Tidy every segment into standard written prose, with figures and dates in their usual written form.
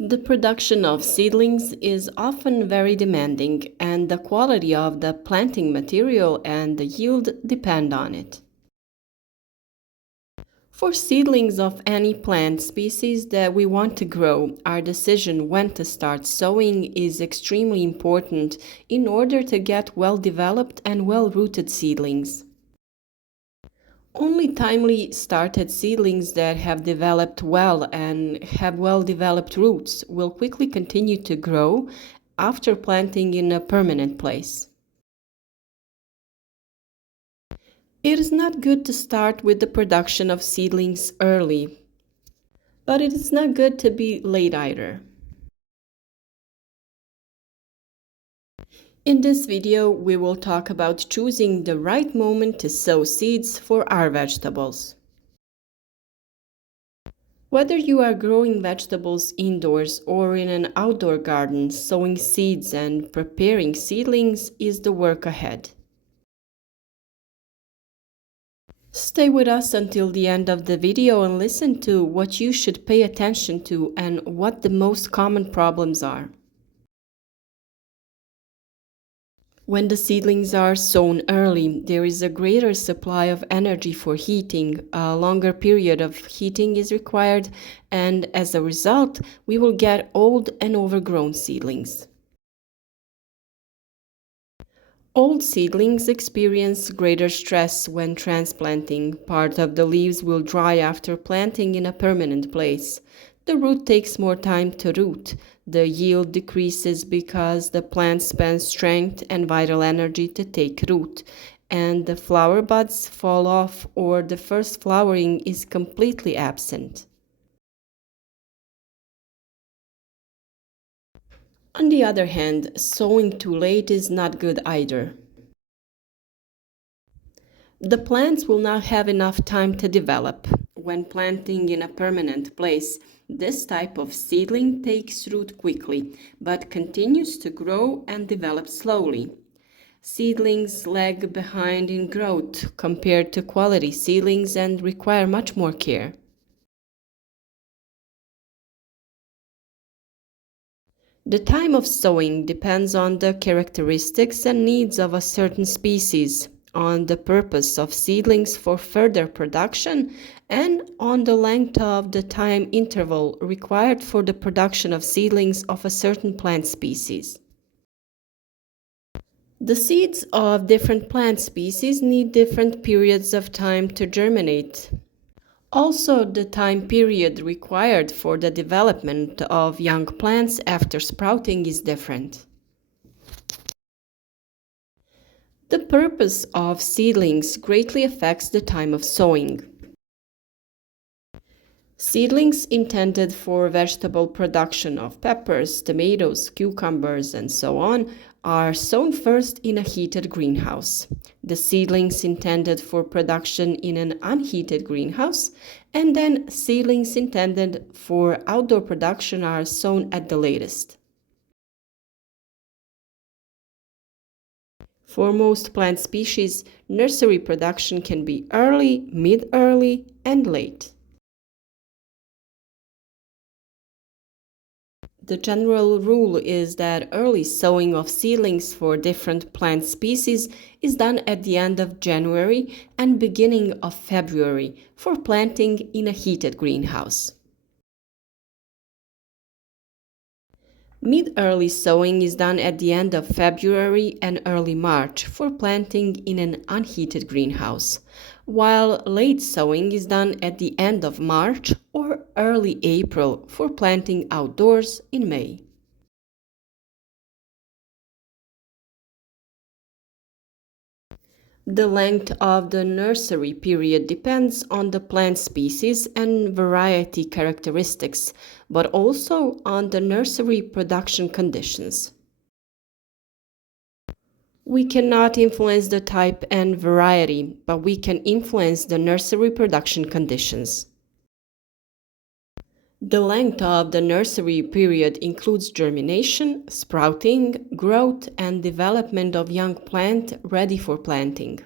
The production of seedlings is often very demanding, and the quality of the planting material and the yield depend on it. For seedlings of any plant species that we want to grow, our decision when to start sowing is extremely important in order to get well-developed and well-rooted seedlings. Only timely started seedlings that have developed well and have well-developed roots will quickly continue to grow after planting in a permanent place. It is not good to start with the production of seedlings early, but it is not good to be late either. In this video, we will talk about choosing the right moment to sow seeds for our vegetables. Whether you are growing vegetables indoors or in an outdoor garden, sowing seeds and preparing seedlings is the work ahead. Stay with us until the end of the video and listen to what you should pay attention to and what the most common problems are. When the seedlings are sown early, there is a greater supply of energy for heating, a longer period of heating is required, and as a result, we will get old and overgrown seedlings. Old seedlings experience greater stress when transplanting. Part of the leaves will dry after planting in a permanent place. The root takes more time to root. The yield decreases because the plant spends strength and vital energy to take root, and the flower buds fall off or the first flowering is completely absent. On the other hand, sowing too late is not good either. The plants will not have enough time to develop. When planting in a permanent place, this type of seedling takes root quickly, but continues to grow and develop slowly. Seedlings lag behind in growth compared to quality seedlings and require much more care. The time of sowing depends on the characteristics and needs of a certain species, on the purpose of seedlings for further production, and on the length of the time interval required for the production of seedlings of a certain plant species. The seeds of different plant species need different periods of time to germinate. Also, the time period required for the development of young plants after sprouting is different. The purpose of seedlings greatly affects the time of sowing. Seedlings intended for vegetable production of peppers, tomatoes, cucumbers, and so on are sown first in a heated greenhouse. The seedlings intended for production in an unheated greenhouse, and then seedlings intended for outdoor production are sown at the latest. For most plant species, nursery production can be early, mid-early, and late. The general rule is that early sowing of seedlings for different plant species is done at the end of January and beginning of February for planting in a heated greenhouse. Mid-early sowing is done at the end of February and early March for planting in an unheated greenhouse, while late sowing is done at the end of March or early April for planting outdoors in May. The length of the nursery period depends on the plant species and variety characteristics, but also on the nursery production conditions. We cannot influence the type and variety, but we can influence the nursery production conditions. The length of the nursery period includes germination, sprouting, growth, and development of young plant ready for planting.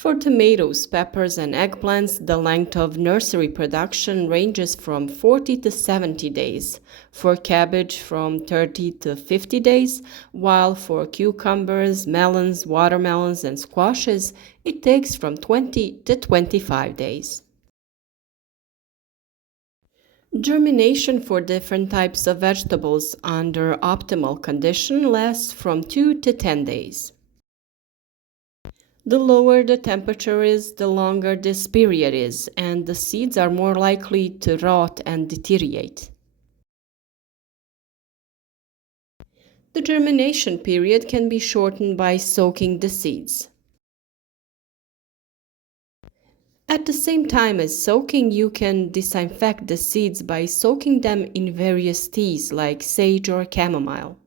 For tomatoes, peppers, and eggplants, the length of nursery production ranges from 40 to 70 days. For cabbage, from 30 to 50 days, while for cucumbers, melons, watermelons, and squashes, it takes from 20 to 25 days. Germination for different types of vegetables under optimal condition lasts from 2 to 10 days. The lower the temperature is, the longer this period is, and the seeds are more likely to rot and deteriorate. The germination period can be shortened by soaking the seeds. At the same time as soaking, you can disinfect the seeds by soaking them in various teas like sage or chamomile.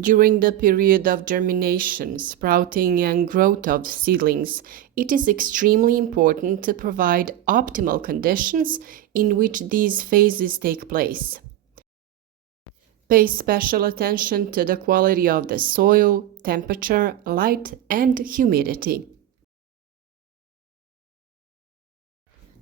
During the period of germination, sprouting, and growth of seedlings, it is extremely important to provide optimal conditions in which these phases take place. Pay special attention to the quality of the soil, temperature, light, and humidity.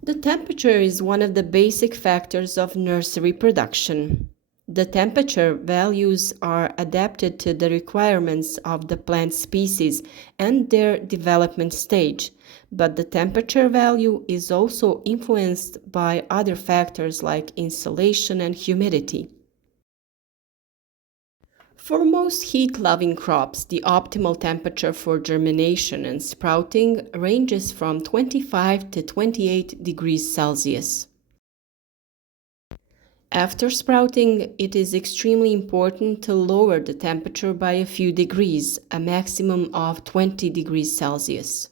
The temperature is one of the basic factors of nursery production. The temperature values are adapted to the requirements of the plant species and their development stage, but the temperature value is also influenced by other factors like insolation and humidity. For most heat-loving crops, the optimal temperature for germination and sprouting ranges from 25 to 28 degrees Celsius. After sprouting, it is extremely important to lower the temperature by a few degrees, a maximum of 20 degrees Celsius.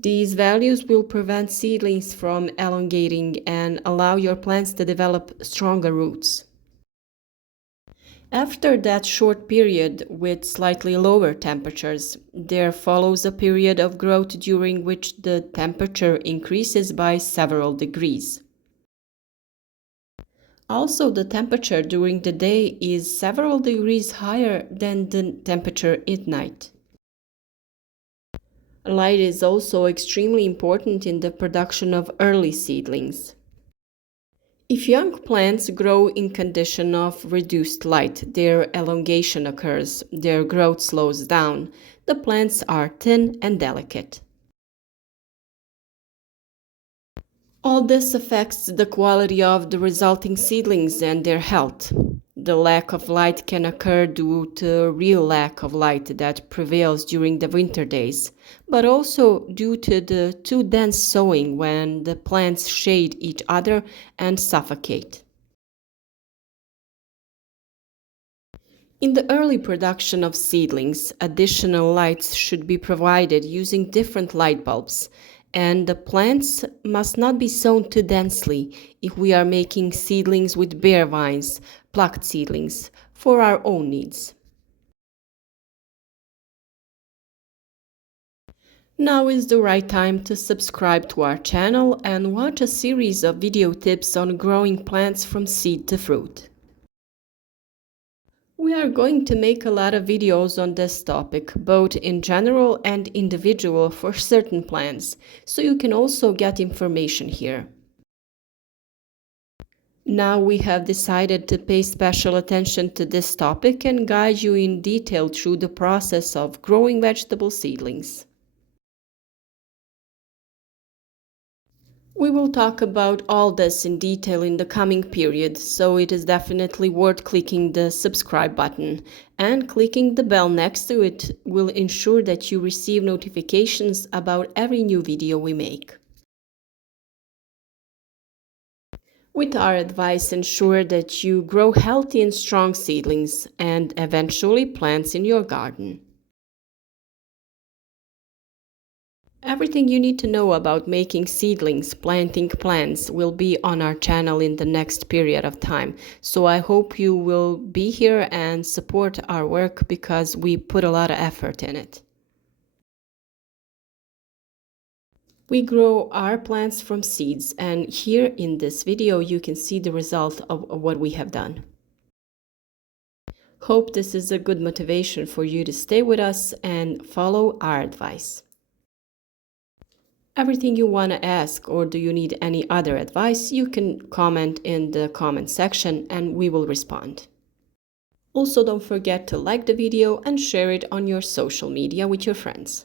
These values will prevent seedlings from elongating and allow your plants to develop stronger roots. After that short period with slightly lower temperatures, there follows a period of growth during which the temperature increases by several degrees. Also, the temperature during the day is several degrees higher than the temperature at night. Light is also extremely important in the production of early seedlings. If young plants grow in condition of reduced light, their elongation occurs, their growth slows down, the plants are thin and delicate. All this affects the quality of the resulting seedlings and their health. The lack of light can occur due to real lack of light that prevails during the winter days, but also due to the too dense sowing when the plants shade each other and suffocate. In the early production of seedlings, additional lights should be provided using different light bulbs, and the plants must not be sown too densely if we are making seedlings with bare vines, plucked seedlings, for our own needs. Now is the right time to subscribe to our channel and watch a series of video tips on growing plants from seed to fruit. We are going to make a lot of videos on this topic, both in general and individual for certain plants, so you can also get information here. Now we have decided to pay special attention to this topic and guide you in detail through the process of growing vegetable seedlings. We will talk about all this in detail in the coming period, so it is definitely worth clicking the subscribe button, and clicking the bell next to it will ensure that you receive notifications about every new video we make. With our advice, ensure that you grow healthy and strong seedlings and eventually plants in your garden. Everything you need to know about making seedlings, planting plants will be on our channel in the next period of time. So I hope you will be here and support our work because we put a lot of effort in it. We grow our plants from seeds, and here in this video you can see the result of what we have done. Hope this is a good motivation for you to stay with us and follow our advice. Everything you want to ask, or do you need any other advice, you can comment in the comment section and we will respond. Also, don't forget to like the video and share it on your social media with your friends.